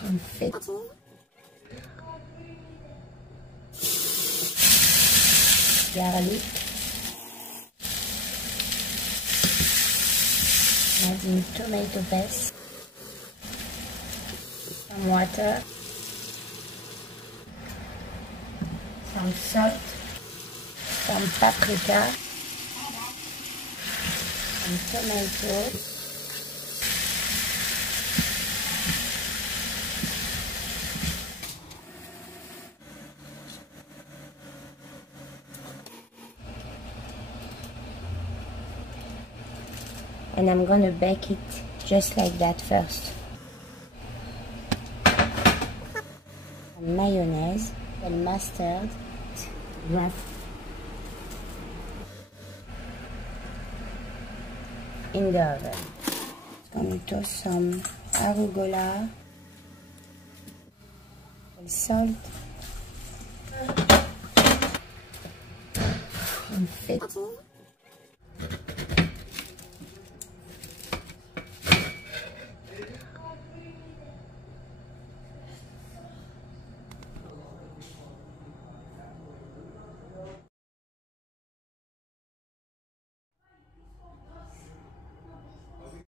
some feta, garlic, adding tomato paste, some water, some salt, some paprika, some tomatoes, and I'm gonna bake it just like that first. Some mayonnaise and mustard, wrap in the oven. I'm gonna toss some arugula, salt, and feta.